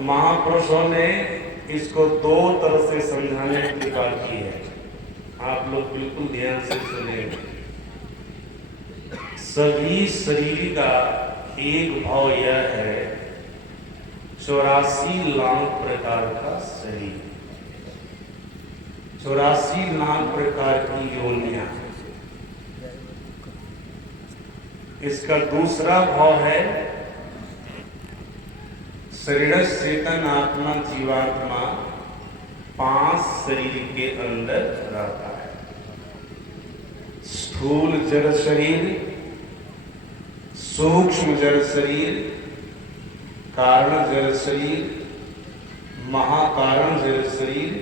महापुरुषों ने इसको दो तरह से समझाने की कृपा की है। आप लोग बिल्कुल ध्यान से सुने। सभी शरीर का एक भाव यह है, 84 लाख प्रकार का शरीर, 84 लाख प्रकार की योनियां। इसका दूसरा भाव है शरीर चेतन आत्मा जीवात्मा 5 शरीर के अंदर रहता है। स्थूल जड़ शरीर, सूक्ष्म जड़ शरीर, कारण जड़ शरीर, महाकारण जड़ शरीर,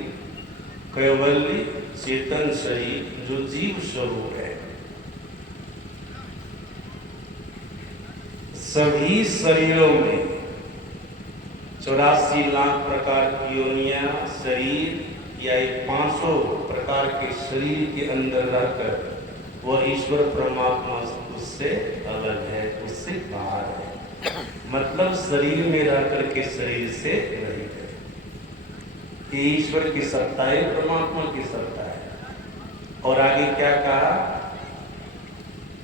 कैवल्य चेतन शरीर जो जीव स्वरूप है। सभी शरीरों में 84 लाख प्रकार की योनियां शरीर या 500 प्रकार के शरीर के अंदर रहकर वह ईश्वर परमात्मा उससे अलग है, उससे बाहर है। मतलब शरीर में रहकर के शरीर से रहित है। ये ईश्वर की सत्ता है, परमात्मा की सत्ता है। और आगे क्या कहा?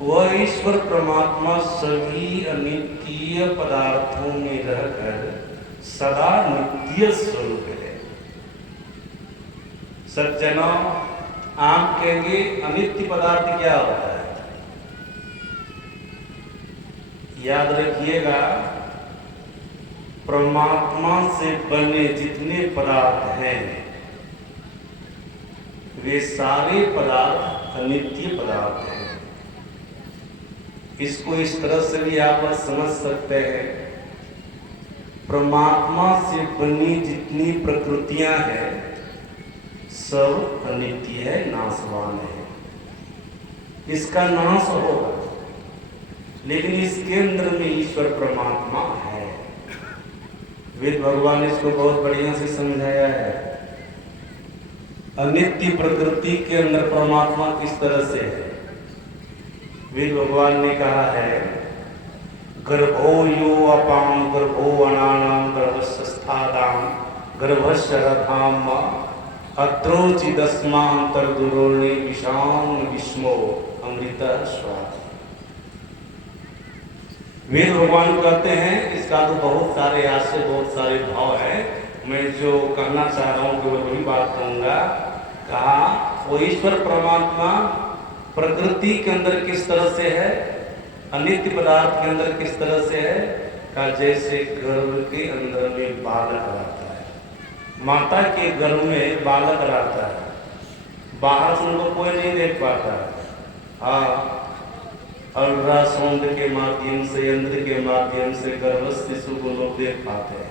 वह ईश्वर परमात्मा सभी अनित्य पदार्थों में रहकर सदा नित्य स्वरूप है। सज्जनों, आप कहेंगे अनित्य पदार्थ क्या होता है? याद रखिएगा, परमात्मा से बने जितने पदार्थ हैं वे सारे पदार्थ अनित्य पदार्थ हैं। इसको इस तरह से भी आप समझ सकते हैं, परमात्मा से बनी जितनी प्रकृतियां हैं सब अनित्य है, नाशवान है। इसका नाश होगा, लेकिन इसके अंदर में ईश्वर परमात्मा है। वेद भगवान ने इसको बहुत बढ़िया से समझाया है। अनित्य प्रकृति के अंदर परमात्मा किस तरह से है? वेद भगवान ने कहा है, गर्भो यो अपाम गर्भो अनानाम गर्भस्थादाम गर्भशरधाम अत्रोचिदस्मांतर्दुरोणे विषाम विष्मो अमृत स्वाद। वेद भगवान कहते हैं, इसका तो बहुत सारे आशय, बहुत सारे भाव है। मैं जो कहना चाह रहा हूं केवल वही बात कहूंगा। कहा वो ईश्वर परमात्मा प्रकृति के अंदर किस तरह से है, अनित्य पदार्थ के अंदर किस तरह से है? का जैसे गर्भ के अंदर में बालक रहता है, माता के गर्भ में बालक रहता है, बाहर से उनको कोई नहीं देख पाता है। अल्ट्रासाउंड के माध्यम से, यंत्र के माध्यम से गर्भस्थ शिशु को लोग देख पाते हैं।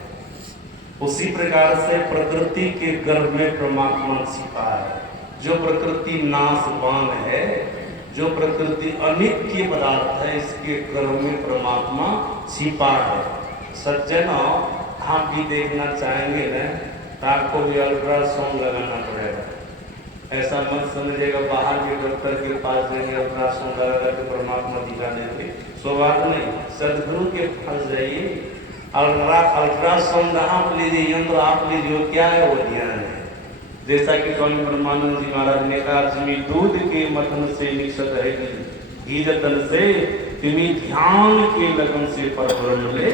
उसी प्रकार से प्रकृति के गर्भ में परमात्मा छिपा है। जो प्रकृति नाशवान है, जो प्रकृति अनित्य पदार्थ है, इसके गर्भ में परमात्मा छिपा है। सज्जनों, आप भी देखना चाहेंगे ना तो आपको भी अल्ट्रासाउंड लगाना पड़ेगा। ऐसा मत समझिएगा बाहर के डॉक्टर के पास जाएंगे अल्ट्रासाउंड लगा करके परमात्मा दिखा देंगे, सो बात नहीं। सदगुरु के पास जाइए, अल्ट्रासाउंड आप लीजिए, यंत्र आप लीजिए, क्या है वो ध्यान है। जैसा कि स्वामी ब्रह्मानंद जी महाराज ने कहा, जिमी दूध के मथन से निक्षत है घी जतन से, तिमी ध्यान के लगन से परब्रह्म ले।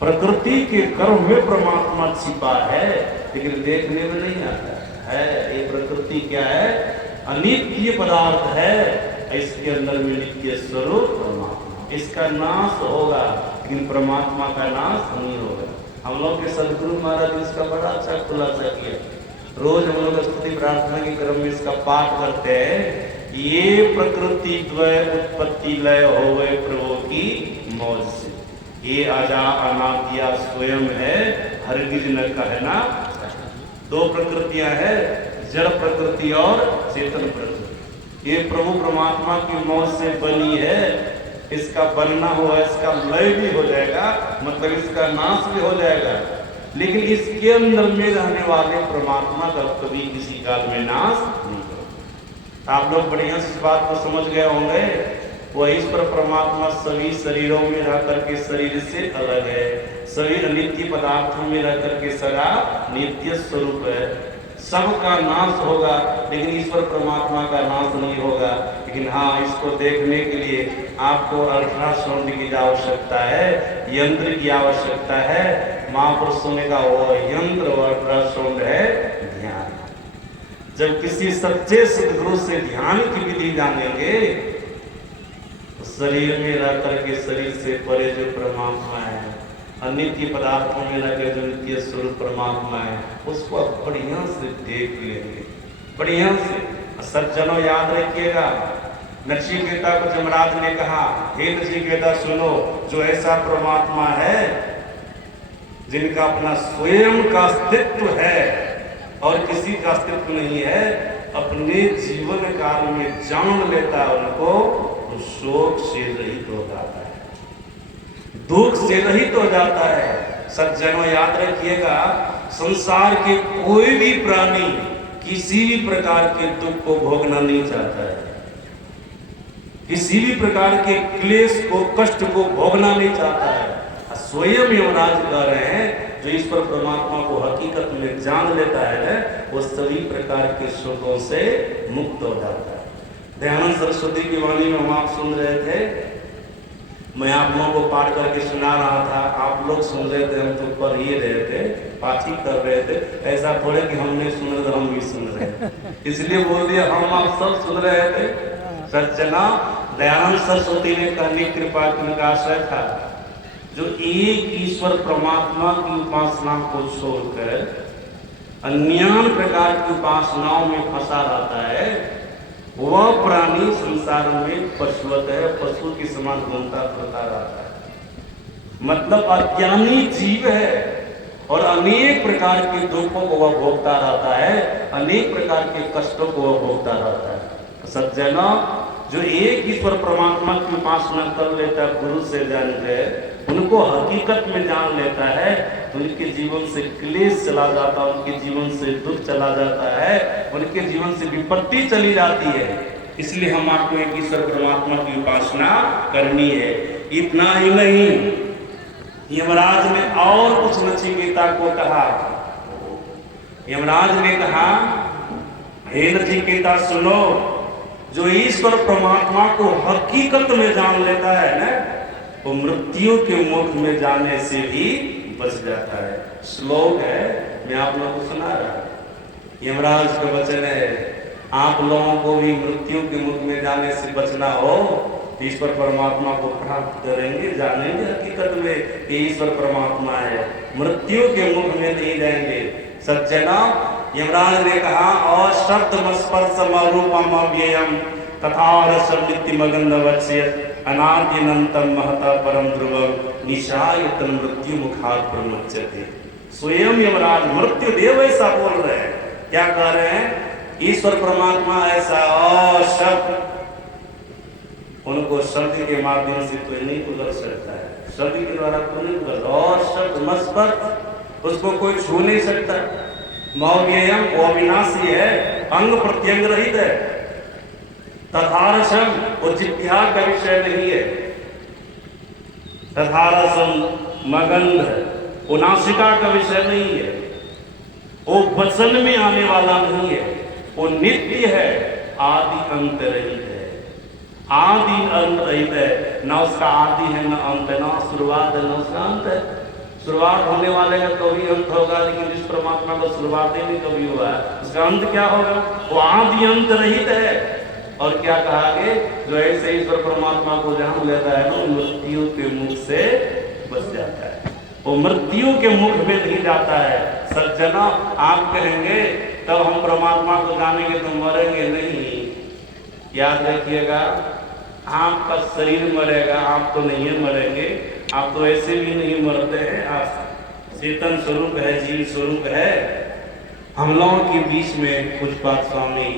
प्रकृति के गर्भ में परमात्मा छिपा है, लेकिन देखने में नहीं आता है। ये प्रकृति क्या है? अनित्य पदार्थ है, इसके अंदर में नित्य स्वरूप परमात्मा। इसका नाश होगा, लेकिन परमात्मा का नाश नहीं होगा। हम लोग के सदगुरु महाराज इसका बड़ा अच्छा खुलासा किया। रोज हम लोग स्तुति प्रार्थना के क्रम में इसका पाठ करते हैं। ये प्रकृति द्वय उत्पत्ति लय होवे प्रभु की मौज से, ये आजा अनादिया स्वयं है, हरगिज न कहना। दो प्रकृतियां हैं, जड़ प्रकृति और चेतन प्रकृति। ये प्रभु परमात्मा की मौज से बनी है। इसका बनना हुआ, इसका लय भी हो जाएगा, मतलब इसका नाश भी हो जाएगा, लेकिन इसके अंदर में रहने वाले परमात्मा का कभी किसी काल में नाश नहीं होगा। आप लोग बढ़िया से इस बात को समझ गए होंगे। वह ईश्वर परमात्मा सभी शरीरों में रह करके शरीर से अलग है, सभी अनित्य पदार्थों में रह करके सदा नित्य स्वरूप है। सबका नाश होगा लेकिन ईश्वर परमात्मा का नाश नहीं होगा। लेकिन हाँ, इसको देखने के लिए आपको अल्ट्रासाउंड की आवश्यकता है, यंत्र की आवश्यकता है। महापुरुषों ने कहा वो यंत्र और अल्ट्रासाउंड है ध्यान। जब किसी सच्चे सदगुरु से ध्यान की विधि जानेंगे तो शरीर में रह करके शरीर से परे जो परमात्मा है, अनित्य पदार्थों में लगे जो नित्य स्वरूप परमात्मा है, उसको बढ़िया से देख लेंगे, बढ़िया से। सज्जनों याद रखिएगा, नचिकेता को जमराज ने कहा, हे नचिकेता सुनो, जो ऐसा परमात्मा है जिनका अपना स्वयं का अस्तित्व है और किसी का अस्तित्व नहीं है, अपने जीवन काल में जान लेता है उनको, तो शोक से रहित हो जाता है, दुख से रहित हो जाता है। सज्जनों याद रखिएगा, संसार के कोई भी प्राणी किसी भी प्रकार के दुख को भोगना नहीं चाहता है, किसी भी प्रकार के क्लेश को, कष्ट को भोगना नहीं चाहता है। स्वयं यमराज कह रहे हैं, जो ईश्वर परमात्मा को हकीकत में जान लेता है वो सभी प्रकार के शोकों से मुक्त हो जाता है। दयानंद सरस्वती की वाणी में हम आप सुन रहे थे, मैं आप लोगों को पाठ करके सुना रहा था, आप लोग सुन रहे थे, हम तो पढ़ ही रहे थे, पाठ ही कर रहे थे। ऐसा थोड़े कि हमने सुन रहे थे, हम भी सुन रहे थे, इसलिए बोल दिया हम आप सब सुन रहे थे। सज्जना, दयानंद सरस्वती ने कहनी कृपा की आश्रय था, जो एक ईश्वर परमात्मा की उपासना को छोड़कर अन्य प्रकार की उपासनाओं में फंसा रहता है, वह प्राणी संसार में पशुवत है, पशु के समान घूमता फिरता रहता है। मतलब अज्ञानी जीव है और अनेक प्रकार के दुखों को वह भोगता रहता है, अनेक प्रकार के कष्टों को वह भोगता रहता है। सज्जना, जो एक ईश्वर परमात्मा की उपासना कर लेता है, गुरु से जान गए, उनको हकीकत में जान लेता है, तो उनके जीवन से क्लेश चला जाता है, उनके जीवन से दुख चला जाता है, उनके जीवन से विपत्ति चली जाती है। इसलिए हम आपको एक ईश्वर परमात्मा की उपासना करनी है। इतना ही नहीं, यमराज ने और कुछ नचिकेता को कहा। यमराज ने कहा, हे नचिकेता सुनो, जो ईश्वर परमात्मा को हकीकत में जान लेता है ना, वो मृत्यु के मुख में जाने से भी बच जाता है। श्लोक है, मैं आप लोगों को सुना रहा हूं, यमराज का वचन है, आप लोगों को भी मृत्यु के मुख में जाने से बचना हो, ईश्वर परमात्मा को प्राप्त करेंगे, जानेंगे हकीकत में कि ईश्वर परमात्मा है, मृत्यु के मुख में नहीं जाएंगे। सज्जना, यमराज ने कहा, और शब्द स्पर्श रूपम अव्ययम तथा रसम नित्य मगंधवच्य अनाद्यनंतम महता परम ध्रुवम निशायतन मृत्यु मुखात प्रमुच्यते। स्वयं यमराज मृत्यु देव ऐसा बोल रहे हैं। क्या कह रहे हैं? ईश्वर परमात्मा ऐसा अशब्द, उनको शब्द के माध्यम से कोई नहीं गुजर सकता है, शब्द के द्वारा कोई नहीं गुजर, और शब्द मस्पर उसको कोई छू नहीं सकता। मौव्ययम वो अविनाशी है, अंग प्रत्यंग रहित है। तथारसम वो जिज्ञा का विषय नहीं है। तथारसम मगंध वो नासिका का विषय नहीं है, वो वचन में आने वाला नहीं है, वो नित्य है, आदि अंत रहित है, आदि अंत रहित है। न उसका आदि है, न अंत है, न शुरुआत है, न उसका अंत है। शुरुआत होने वाले का कभी अंत होगा, लेकिन जिस परमात्मा का शुरुआत ही नहीं कभी हुआ है, उसका अंत क्या होगा? वो आदि अंत रहित है। और क्या कहा आगे? जो ऐसे ईश्वर परमात्मा को जान लेता है ना, मृत्यु के मुख से बच जाता है, वो मृत्यु के मुख में नहीं जाता है। सज्जना, आप कहेंगे तब हम परमात्मा को जानेंगे तो मरेंगे नहीं। याद रखिएगा, आपका शरीर मरेगा, आप तो नहीं मरेंगे, आप तो ऐसे भी नहीं मरते हैं, आप चेतन स्वरूप है, जीव स्वरूप है। हम लोगों के बीच में कुछ बात स्वामी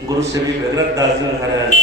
गुरु श्री भगवत दास जी महाराज